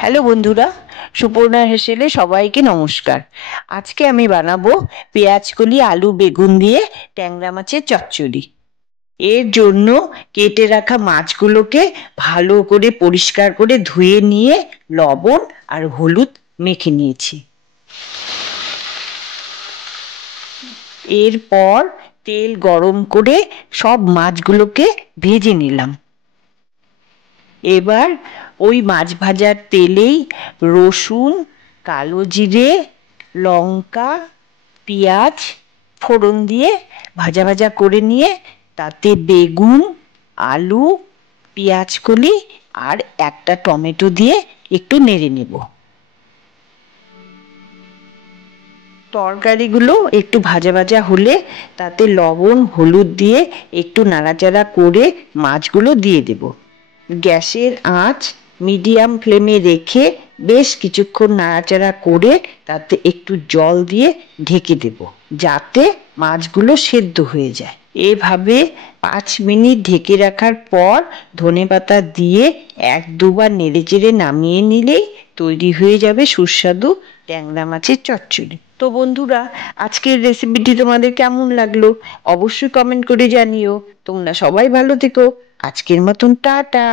Hello বন্ধুরা, সুপর্ণা হেসেলে সবাইকে নমস্কার। আজকে আমি বানাবো পেঁয়াজকলি আলু বেগুন দিয়ে ট্যাংরা মাছের চচ্চড়ি। এর জন্য কেটে রাখা মাছগুলোকে ভালো করে পরিষ্কার করে ধুয়ে নিয়ে লবণ আর হলুদ মেখে নিয়েছি। এরপর তেল গরম করে সব মাছগুলোকে ভেজে নিলাম। এবার ওই মাছ ভাজার তেলেই রসুন, কালো জিরে, লঙ্কা, পেঁয়াজ ফোড়ন দিয়ে ভাজা ভাজা করে নিয়ে তাতে বেগুন, আলু, পেঁয়াজকলি আর একটা টমেটো দিয়ে একটু নেড়ে নেব। তরকারিগুলো একটু ভাজা ভাজা হলে তাতে লবণ হলুদ দিয়ে একটু নাড়াচাড়া করে মাছগুলো দিয়ে দেব। গ্যাসের আঁচ মিডিয়াম ফ্লেমে রেখে বেশ কিছুক্ষণ নাড়াচাড়া করে তাতে একটু জল দিয়ে ঢেকে দেব, যাতে মাছগুলো সেদ্ধ হয়ে যায়। এভাবে 5 মিনিট ঢেকে রাখার পর ধনেপাতা দিয়ে এক দুবার নেড়েচেড়ে নামিয়ে নিলেই তৈরি হয়ে যাবে সুস্বাদু ট্যাংরা মাছের চচ্চড়ি। তো বন্ধুরা, আজকের রেসিপিটি তোমাদের কেমন লাগলো অবশ্যই কমেন্ট করে জানিও। তোমরা সবাই ভালো থেকো। আজকের মতন টাটা।